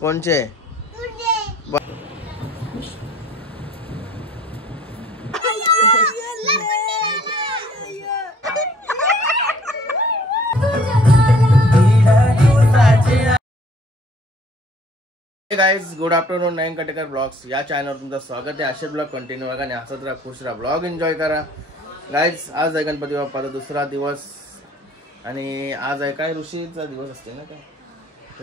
कोणचे guys, good afternoon. नयन Katekar blogs या चॅनलवर तुमचं स्वागत आहे. असेच ब्लॉग कंटिन्यू बघा आणि हसत राहा, खुश राहा, ब्लॉग एन्जॉय करा. गाइस, आज आहे गणपती बाप्पाचा दुसरा दिवस आणि आज आहे काय ऋषीचा दिवस असते ना, काय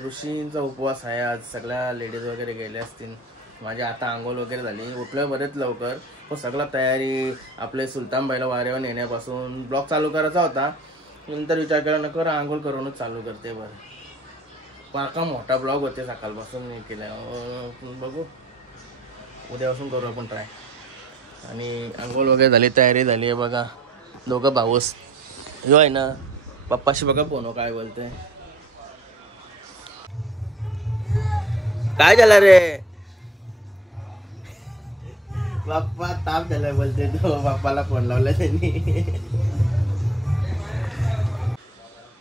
ऋषींचा उपवास आहे आज. सगळ्या लेडीज वगैरे गेल्या असतील. माझी आता आंघोळ वगैरे झाली, उठलं बरेच लवकर. पण सगळा तयारी आपले सुलतानबाईला वाऱ्यावर नेण्यापासून ब्लॉग चालू करायचा होता. नंतर विचार केला नको, आंघोळ करूनच चालू करते. बरं पाका मोठा ब्लॉग होते सकाळपासून केला. बघू उद्यापासून करू आपण ट्राय. आणि आंघोळ वगैरे झाली, तयारी झाली आहे बघा. दोघं भाऊस यो आहे ना, पप्पाशी बघा फोन काय बोलते. काय झालं रे बाप्पा, ताप झालाय बोलते तो. बाप्पाला फोन लावला त्यांनी.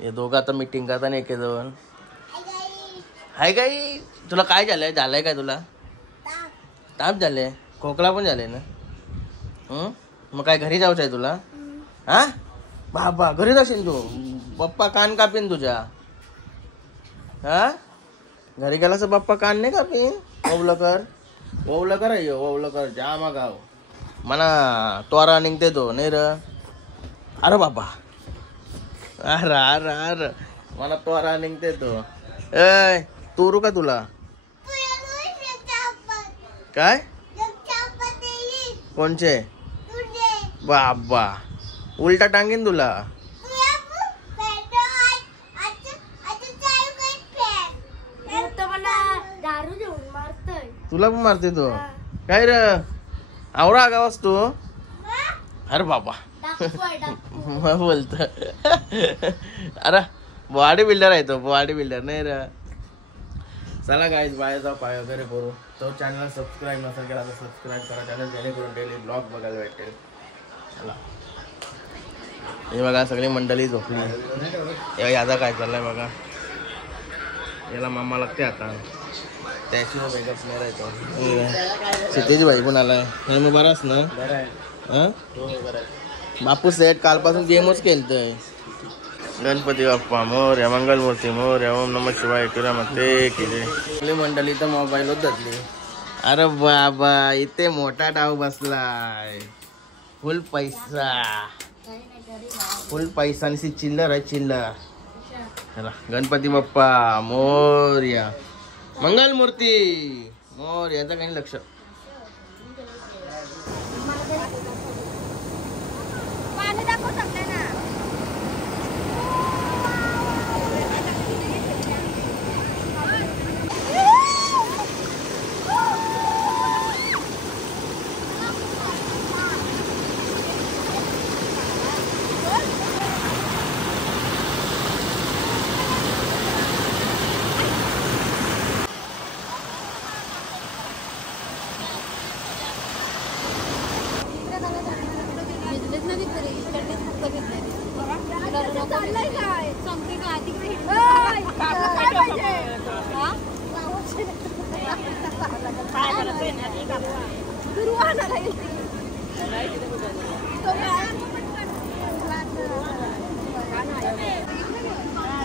हे दोघं आता मीटिंग करता नाही एके जवळ. हाय काय तुला काय झालंय? झालंय काय तुला? ताप झाले, खोकला पण झाले ना. मग काय घरी जायचं आहे तुला? हा बाबा घरी जाशील तू? बाप्पा कान कापीन तुझ्या. हा घरी गेला तर बाप्पा कान नाही कापीन. ओवलं कर, ओवलं कर, ओवलं कर. जामा गाव म्हणा तोरा निघते तो नाही र. अरे बाबा, अरे अरे अरे मला तोरा निघते तो. ए तोरू का तुला? काय कोणचे बाबा उलटा टांगेन तुला. तुला पण मारते तो काय र? आवरा गावास तू? अरे बाबा मग बोलत. अरे बॉडी बिल्डर आहे तो, बॉडी बिल्डर नाही र. चला गाईज, बाहेर जाऊ, पाय वगैरे करू. तो चॅनल सबस्क्राईब नसेल केला तर सबस्क्राईब करा चॅनल, जेणेकरून डेली ब्लॉग बघायला भेटेल. चला हे बघा सगळी मंडळी झोपली. याचा काय चाललाय बघा. याला मामा लागते आता. त्याशिवाय वेगळंच नाही राहतो. सीतेची बाई पण आलाय. हे मग बराच ना. बापू सेट कालपासून गेमच खेळतोय. गणपती बाप्पा मोरया, मंगलमूर्ती मोरया, ओम नमः शिवाय. किरामते केले मंडळी तर मोबाईलच धरली. अरे बाबा इथे मोठा डाव बसलाय. फुल पैसा, फुल पैसा आणि चिल्लर आहे चिल्लर. चला गणपती बाप्पा मोरया, मंगलमूर्ती मोरया. याचं काही लक्ष.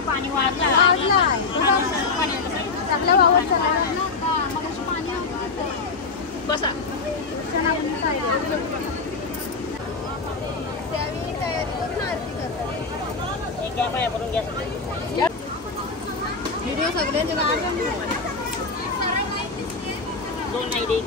पाणी वाढलाय चांगला वावर चालला बसा. व्हिडिओ सगळ्यांचे दोन नाही दे.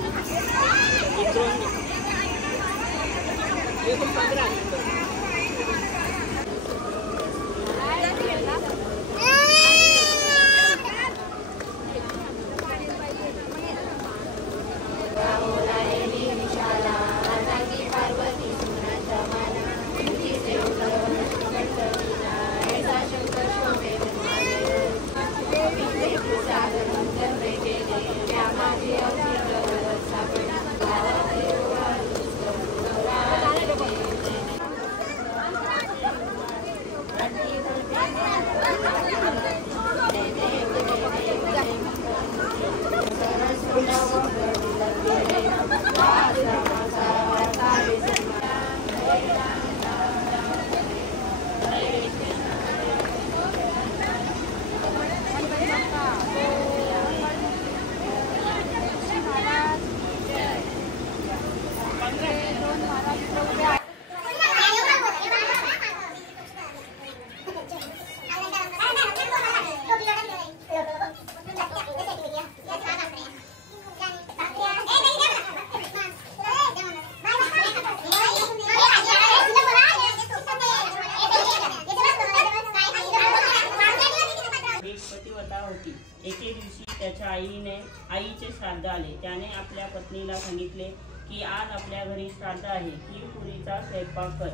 आईचे श्राद्ध आले. त्याने आपल्या पत्नीला सांगितले की आज आपल्या घरी श्राद्ध आहे, खीर पुरीचा स्वयंपाक कर.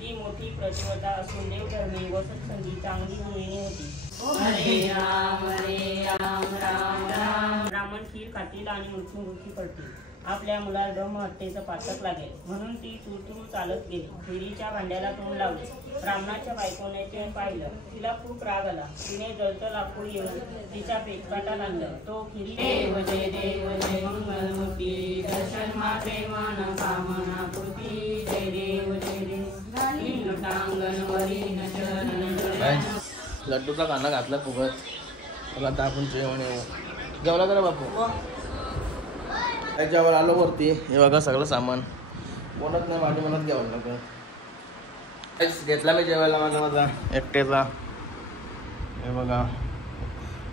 ती मोठी प्रतिवता असून देवधर्मी व सत्संगी चांगली गृहिणी होती. राम राम. ब्राह्मण खीर खातील आणि मृत्युमुखी पडतील. आपल्या मुलाला ब्रह्महत्येचं पातक लागेल म्हणून ती तुरतुर चालत गेली. खिरीच्या भांड्याला तोंड लावले. ब्राह्मणाच्या बायकोने ते पाहिलं. तिला खूप राग आला. तिने जळतं लाकूड येऊन तिच्या पेटकाटात आणलं. तो खिरी देव जय देव जय मंगलमूर्ती दर्शन मात्रे मन कामना पूर्ती जय देव जय देव लड्डूचा कांदा घातला फुगत. मला आता आपण जेवण येऊ. जेवला जरा बापू. त्याच्यावर आलो वरती. हे बघा सगळं सामान कोणत नाही, माझी मनात घ्यावं नको. घेतला मी जेवायला माझा एकटेचा. हे बघा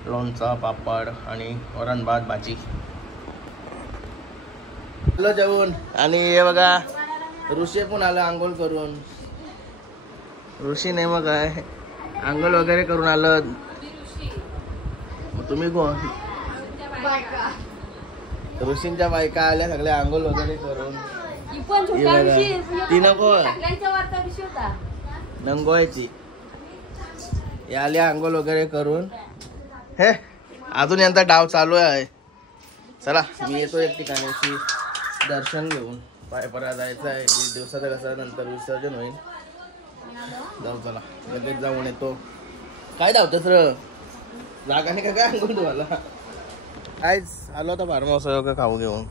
लोणचा, पापड आणि वरण भात भाजी. आलो जेवून. आणि हे बघा ऋषी पण आलं आंघोळ करून. ऋषी नाही मग काय आंघोळ वगैरे करून आलं. तुम्ही कोण? ऋषींच्या बायका आल्या सगळ्या आंघोळ वगैरे करून. ती नको नंगोयची. आल्या आंघोळ वगैरे करून. हे अजून यांचा डाव चालू आहे. चला मी येतो एक ठिकाणी दर्शन घेऊन. पायपरा जायचं आहे. 1 दिवसाचा कसा नंतर विसर्जन होईल. जाऊ चला लगेच जाऊन येतो. काय धावतेस र जागा नाही का काय आंघोळ तुम्हाला. कायच आलो होता फार्म हाऊस का खाऊ घेऊन.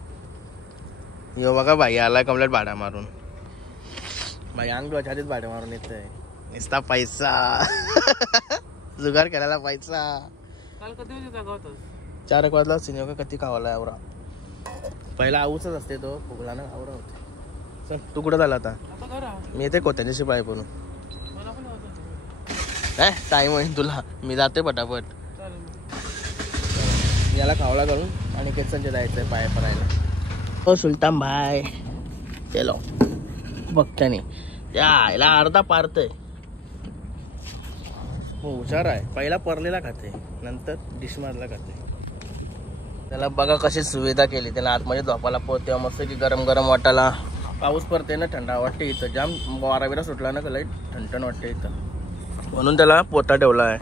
यो बघा भाई आलाय कम्प्लेट भाड्या मारून. भाई अंग छातीत भाड्या मारून येत आहे. नुसता पैसा जुगार करायला पैसा. 4 एक वाजला सिनेमा का कधी खावाला आवरा. पहिला आऊसच असते तो फुगला ना आवरा होते. चल तू कुठं झाला आता? मी येते कोत्यांच्याशी पाय करून. टाइम होईल तुला. मी जाते पटापट. याला खावला करून आणि केतनचे जायचंय पाय पडायला. हो सुलतान भाई चलो बघतानी यायला अर्धा पारतय. हो हुशार आहे. पहिला परलेला खाते नंतर डिश मारला खाते. त्याला बघा कशी सुविधा केली. त्याला आतमध्ये झोपायला पोहते मस्त की गरम गरम वाटायला. पाऊस पडते ना थंडा वाटते इथं. जाम वारा बिरा सुटला ना लाईट ठणठण वाटते इथं. म्हणून त्याला पोता ठेवला आहे.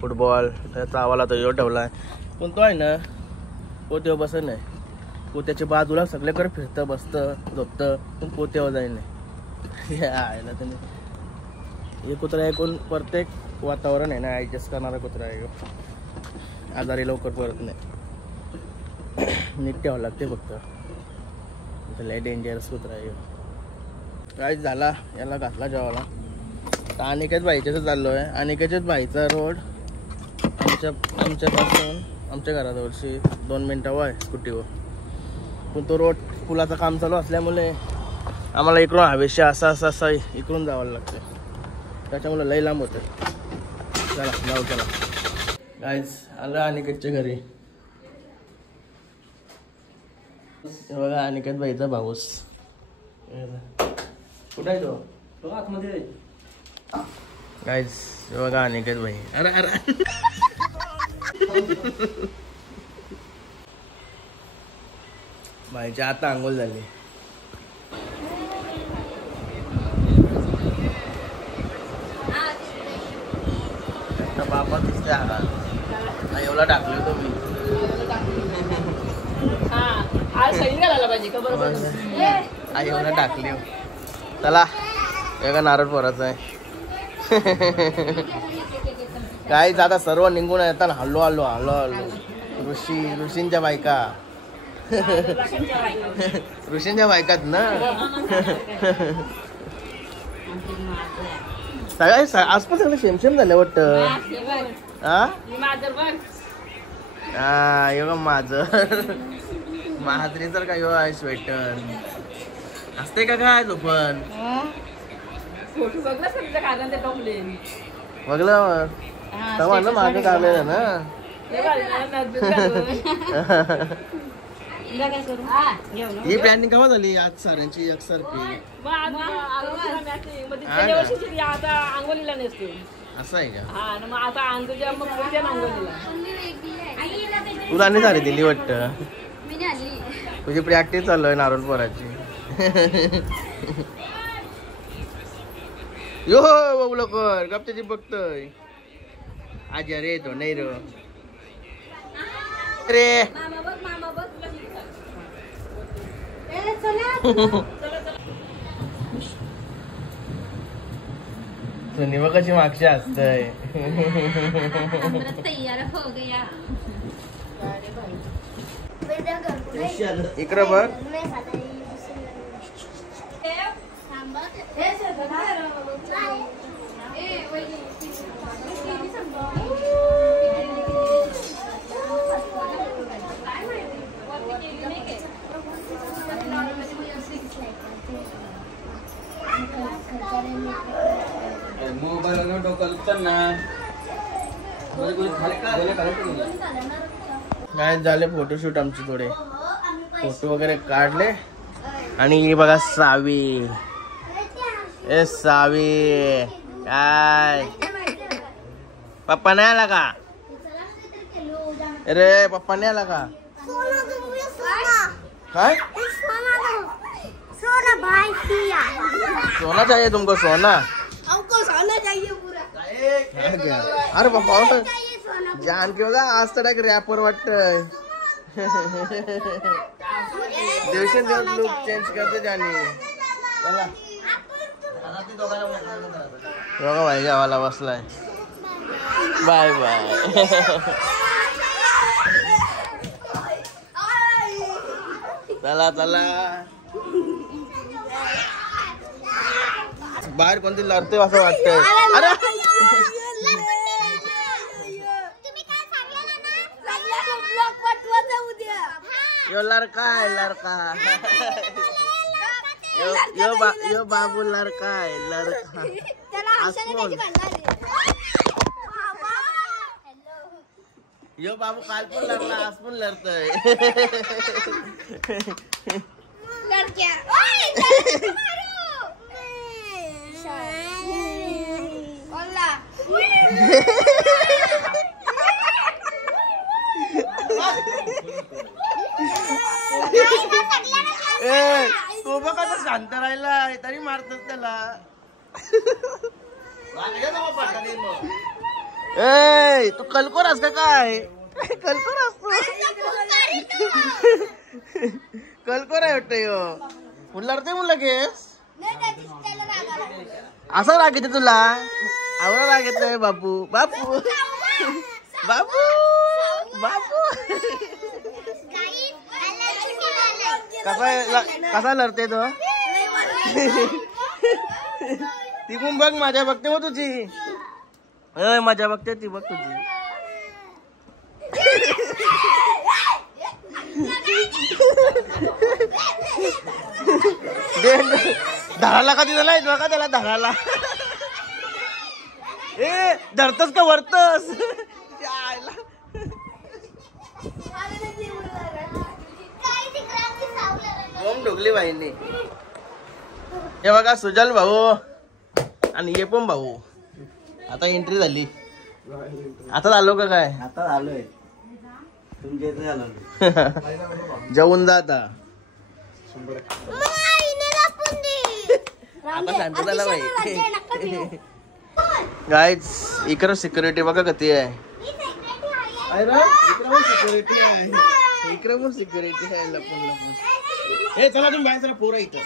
फुटबॉल त्याचा आवाला तो ठेवला आहे. पण तो आहे ना पोत्यावर बसत नाही. पोत्याच्या बाजूला सगळ्याकडे फिरतं बसतं झोपतं पण पोत्यावर जाईल नाही. यायला त्याने हे कुत्रा आहे. कोण प्रत्येक वातावरण आहे ना ॲडजस्ट करणारा कुत्रा आहे. आजारी लवकर पडत नाही. नीट ठेवावं लागते फक्त. लय डेंजरस कुत्रा आहे. काय झाला याला घातला जेवायला. तर अनिकेत भाईच्याच चाललो आहे. अनिकेतच्याच भाईचा रोड आमच्यापासून आमच्या घराजवळशी 2 मिनिटावर आहे स्कूटीवर. पण तो रोड पुलाचं काम चालू असल्यामुळे आम्हाला इकडून हवेशी असा इकडून जावं लागतं. त्याच्यामुळे लई लांब होतं. चला जाऊ चला. गाईज आलं अनिकेतच्या घरी. बघा अनिकेत भाईचा भाऊस. कुठे आहे तो आतमध्ये. गाईज बघा अनिकेत भाई. अरे अरे भाईच्या आता आंघोळ झाली. बाबा दिसते आला एवढा टाकले तो मी. एवढा टाकले. चला एका नारळ पोराचा आहे. काय आता सर्व निघून येतात. हल्लो हल्लो हल्लो हल्लो. ऋषींच्या बायका ऋषींच्या बायकात ना. सगळ्या आसपास सगळं शेमशेम झालं वाटतं. हा माझं महाजरी तर काय आहे स्वेटर असते का काय झोपण. बघलं तेव्हा ना मागे काढलेलं ना. ही प्लॅनिंग केव्हा झाली आज साऱ्यांची एकसारखी. असं आहे का. तुला नाही साडी दिली वाटतं. मी नाही आणली. तुझी प्रॅक्टिस चालू आहे नारळ पोराची. यो बाबू लवकर गप त्याची बघतोय. आज रे तो नाही रे रे. मामा बघ मामा बघ. सुनी बघ कशी मागची असतंय. तयार हो गया. इकडं बघ. मोबाईल डोकं ना काय झाले फोटोशूट आमचे थोडे फोटो वगैरे काढले. आणि ही बघा सावी. ए सावी काय पप्पा नाही आला का? अरे पप्पा नहीं आला का? काय सोना चाहिए तुमको? सोना हमको सोना चाहिए पूरा. अरे बाबा जान के बघा आज तर एक रॅपर वाटतंय. दिवसेंदिवस लुक चेंज करते जानी. चला बघा भाई गावाला बसलाय. Bye bye. चला चला बाहेर कोणती लढते असं वाटतंय. अरे यो लड़का है लड़का. यो बाबू लड़का है लड़का. यो बाबू काल पण लढला आज पण लढतोय. तो बघ आता शांत राहिला तरी मारतोस त्याला. ए तू कलकोर असत काय? कलकोर असतो. कलकोर आहे वाटतं यो. लढते म्हणलं केस असा राग येते तुला? आवडा राग येतोय बापू बापू बापू बापू. कसा लढते तो? ती पण बघ माझ्या बघते मग तुझी. माझ्या बघते ती बघ तुझी. धराला का तिला बघा त्याला धराला. ए धरतस का वरतस? ओम ढोकली बाईंनी. हे बघा सुजल भाऊ आणि हे पण भाऊ. आता एंट्री झाली. आता आलो का काय? आता आलोय तुमच्या इथे आलो. जेवून जा आता. आता शांत झाला बाई. गाईज इकडं सिक्युरिटी बघा किती आहे. इकडं पण सिक्युरिटी आहे. इकडं पण सिक्युरिटी आहे लपून लपून. हे चला तुम्ही बाहेर चला पोरं इथं.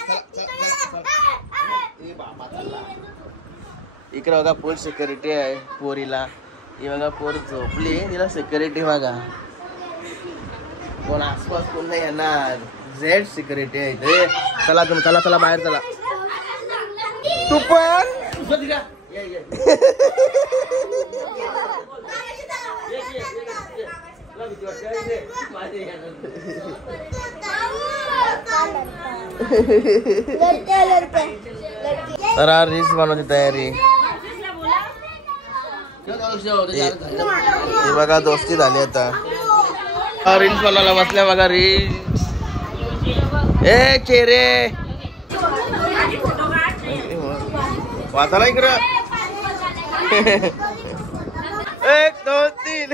इकडं बघा फुल सिक्युरिटी आहे पोरीला. ही बघा पोर झोपली तिला सिक्युरिटी बघा. कोण आसपास कोण नाही येणार. झेड सिक्युरिटी आहे इथे. चला तुम्ही चला चला बाहेर चला. तू पण तर रील्स बनवण्याची तयारी. हे बघा दोस्ती झाली आता. रील्स बनवायला बसल्या बघा रील्स. ए चेहरे वाचायला इकडं. 1 2 3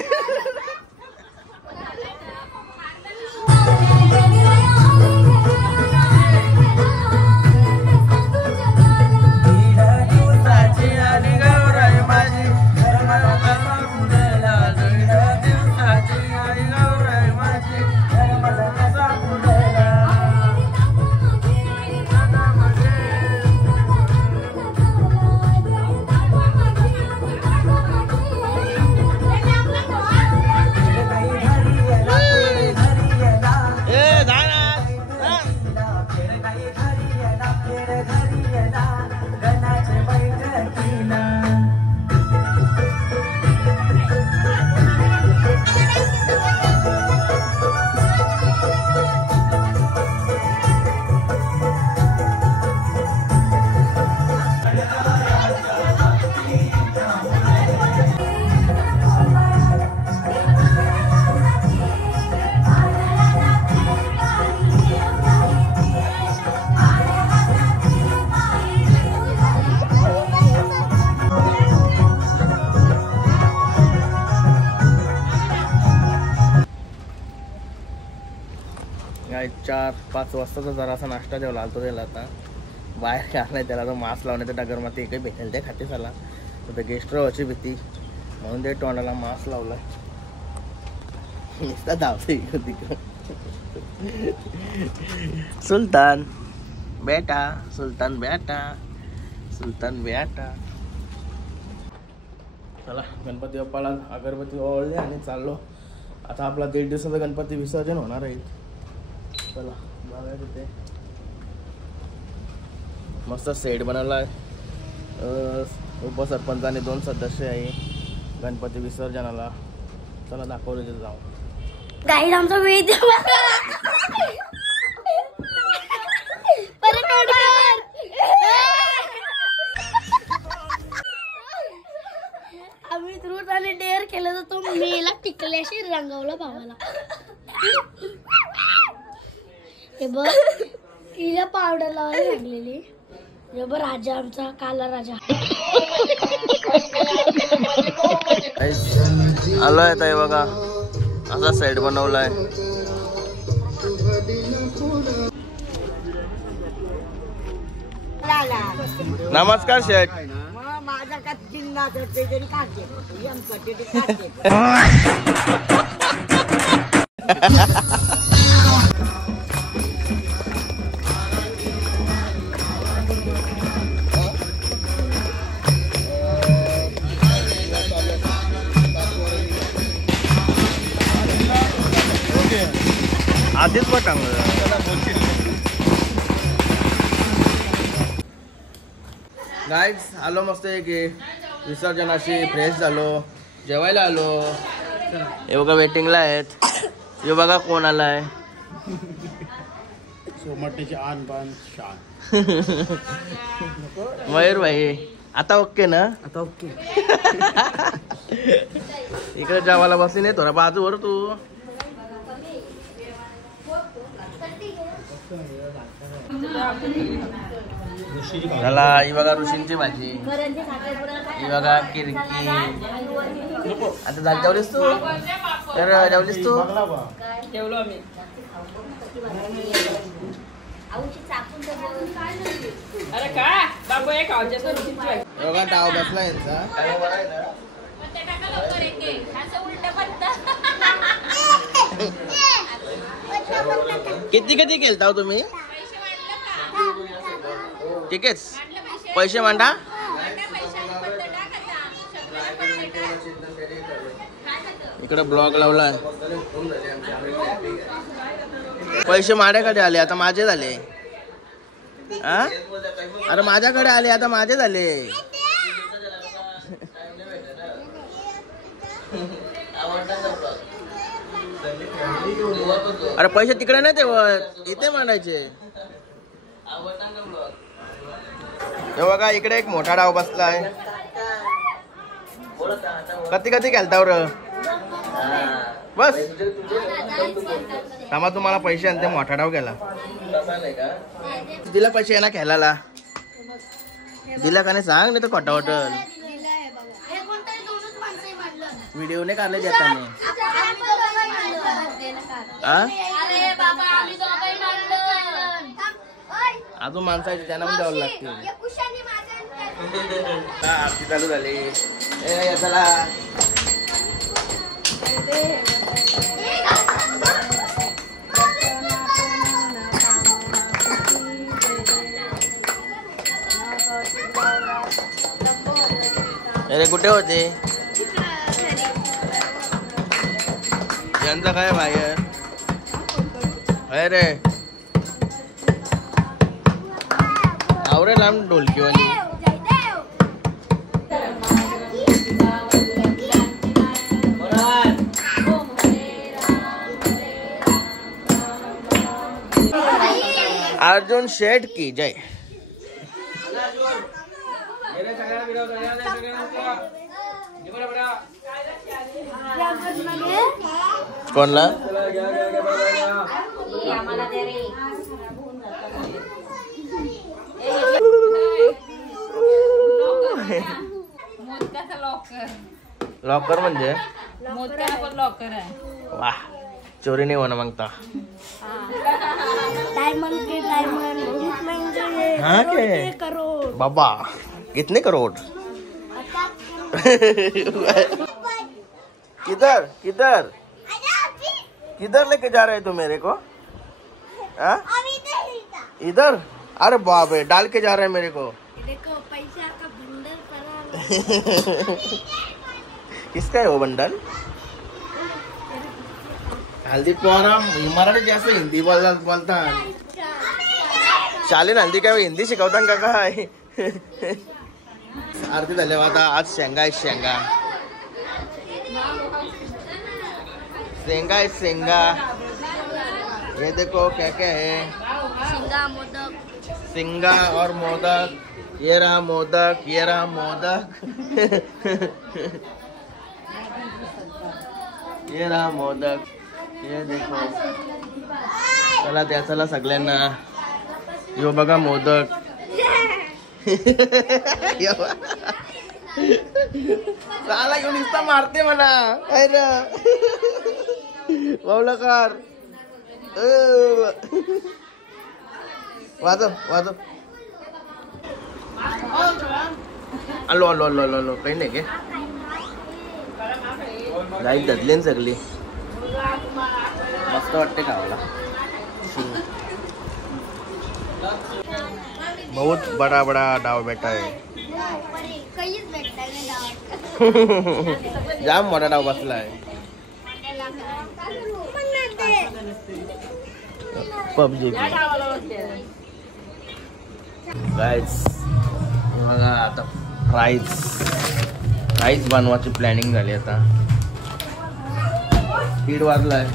4-5 वाजताचा जरासा नाश्ता जेवला आलतो त्याला. आता बाहेर काय नाही त्याला, तो मास्क लावण्याच्या डगरमध्ये एकही भेटेल ते खाते झाला. तर ते गेस्ट राहायची भीती म्हणून ते तोंडाला मास्क लावला. नुसता धावते इकडं तिकडं. सुलतान बेटा, सुलतान बेटा, सुलतान बेटा. चला गणपती बाप्पाला अगरबत्ती ओवाळली आणि चाललो. आता आपला 1.5 दिवसाचं गणपती विसर्जन होणार आहे. चला जाऊया तिथे. मस्त सेट बनवला आहे. उपसरपंच आणि 2 सदस्य आहे गणपती विसर्जनाला. चला दाखवलं तिथे जाऊ. गाईड आमचा वेळ आम्ही रूट आणि डेअर केलं तर तो मेला टिकल्याशी रंगवला भावाला. हे बघ तिला पावडर लावायला लागलेली. हे बघ राजा आमचा काला राजा आलोय ताई बघा. असा सेट बनवलाय. नमस्कार शेठ. माझा का चिन्हा करते तरी काढते यम करते ते काढते. आधीच पण चांगलं. गाईज आलो मस्त आहे की विसर्जनाशी फ्रेश झालो. जेवायला आलो. हे बघा वेटिंगला आहेत. हे बघा कोण आलाय. सोमवारचे आन बान शान. मयूर भाई आता ओके ना. आता ओके. इकडे जेवायला बसली नाही थोडा बाजूवर तू. झाला. ही बघा ऋषींची भाजी. ही बघा किरकी. आता झाली जेवलीस तू. तर जेवलीस तू. जेवलो आम्ही. अरे काय बाबू एक बघा डाव बसला यांचा. किती केलता हो तुम्ही. ठीक आहे पैसे मांडा. इकडे ब्लॉग लावलाय. पैसे माझ्याकडे आले आता माझे झाले. अरे माझ्याकडे आले आता माझे झाले. अरे पैसे तिकडे नाही तेव्हा इथे मांडायचे. हे बघा इकडे एक मोठा डाव बसलाय. कधी केलता बस थांबा तुम्हाला पैसे आणते. मोठा डाव केला. दिला पैसे ना खेळायला. दिला का नाही सांग नाही तर खोटा वाटल. व्हिडिओ नाही काढले जाताना. अजून माणसाचे त्यांना पण द्यावं लागते. आरती चालू झाली. चला अरे कुठे होते यांचा काय बाहेर. अरे आवरे लांब ढोलकीवाली. अर्जुन शेठ की जय. कोणला लॉकर म्हणजे मोत्याला पण लॉकर आहे. वाह चोरी नहीं होना मांगता. डायमंड के डायमंड बहुत महंगे हाँ करोड़ के? के करोड़. बाबा कितने करोड़? किधर किधर किधर लेके जा रहे तू मेरे को? हाँ? इधर? अरे बाप रे, डाल के जा रहे हैं मेरे को. देखो पैसा का बंडल करा. किसका है वो बंडल? हल्दी पोरा मराठी जास्त हिंदी बोलता. शालेन हल्दी काय हिंदी शिकवता का काय? आरती झाल्या आता. आज शेंगा आहे शेंगा. शेंगा है शेंगा. ये देखो क्या क्या है. शिंगा मोदक. सिंगा और मोदक. ये रहा मोदक, ये रहा मोदक. ये रहा मोदक. ये देखो. चला द्या चला सगळ्यांना. यो बघा मोदक. साला घेऊन नुसता मारते मला. काय रे बावलकर. वाजव वाजव. आलो आलो आलो आलो आलो. काही नाही गे. लाईट धरली ना सगळी. मस्त वाटते खावाला. बहुत बड़ा बड़ा डाव बेटा है. जाम मोठा डाव बसला आहे. PUBG guys. बघा आता फ्राईज बनवायची प्लॅनिंग झाली. आता 1:30 वाजलाय.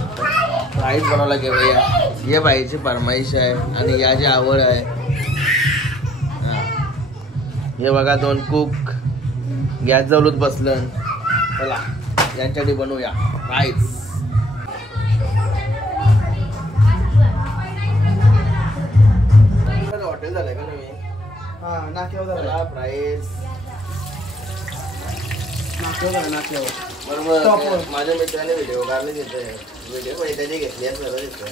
फ्राईज बनवायला घेऊया. ये बाईची फरमाईश आहे आणि याची आवड आहे. हे बघा 2 कुक गॅस जवळच बसलं. चला यांच्यासाठी बनवूया फ्राईज. हॉटेल झालंय का नवीन? हा नाक्यावर झाला. फ्राईज नाक्यावर. बरोबर. माझ्या मित्राने व्हिडिओ काढले घेतोय. व्हिडिओ पैशाची घेतली सर्व घेतोय.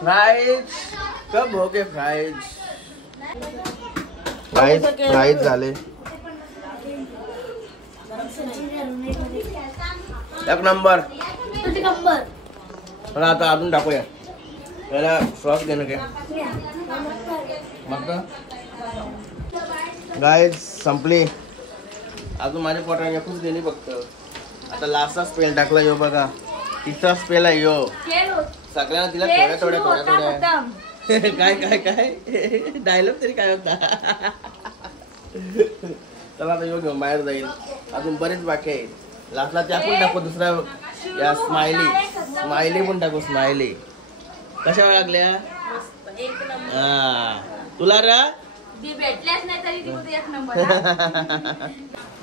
फ्राईज कब हो गए फ्राईज? फ्राईज झाले. एक नंबर. मला आता अजून टाकूया. त्याला सॉस घेणं काय मग गाईज संपली. अजून माझ्या पोटाने एकूच गेली फक्त. आता लास्टचा स्पेल टाकला. यो बघा तिसरा स्पेल आहे यो. सगळ्यांना तिला थोड्या काय काय काय डायलॉग तरी काय होता. चला आता यो घेऊन बाहेर जाईल. अजून बरेच बाकी आहे. लास्टला त्या पण टाकू. दुसरा या स्माइली पण टाकू. स्माइली कशा लागल्या? हा तुला रा भेटल्याच नाही तरी ती होती 1 नंबर.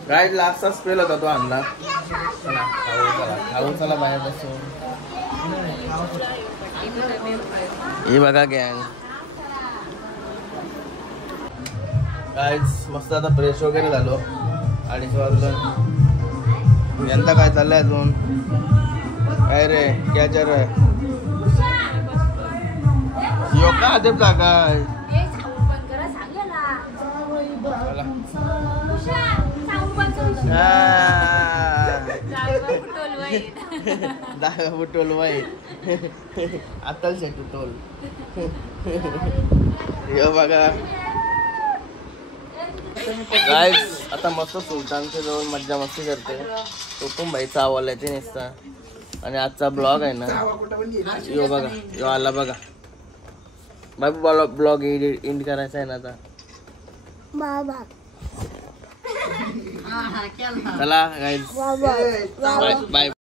गाईड लास्टचा स्पेल होता तो आणला. चला खाऊ चला बाहेर बसून. हे बघा गँग. गाईज मस्त आता फ्रेश वगैरे झालो. 2:30 वाजलं. यंदा काय चाललंय अजून? काय रे क्या चल रहा है? यो का अजब जागा आहे. दागा बुटोल वाईट. आताल शेटू टोल. यो बघा गाईज आता मस्त सुलतानच्या जवळ मज्जा मस्ती करते. तो पण भाईचा आवाज येते नसता. आणि आजचा ब्लॉग आहे ना यो बघा. यो आला बघा. बाबू ब्लॉग एंड करायचा आहे ना आता. चला गाईज बाय बाय.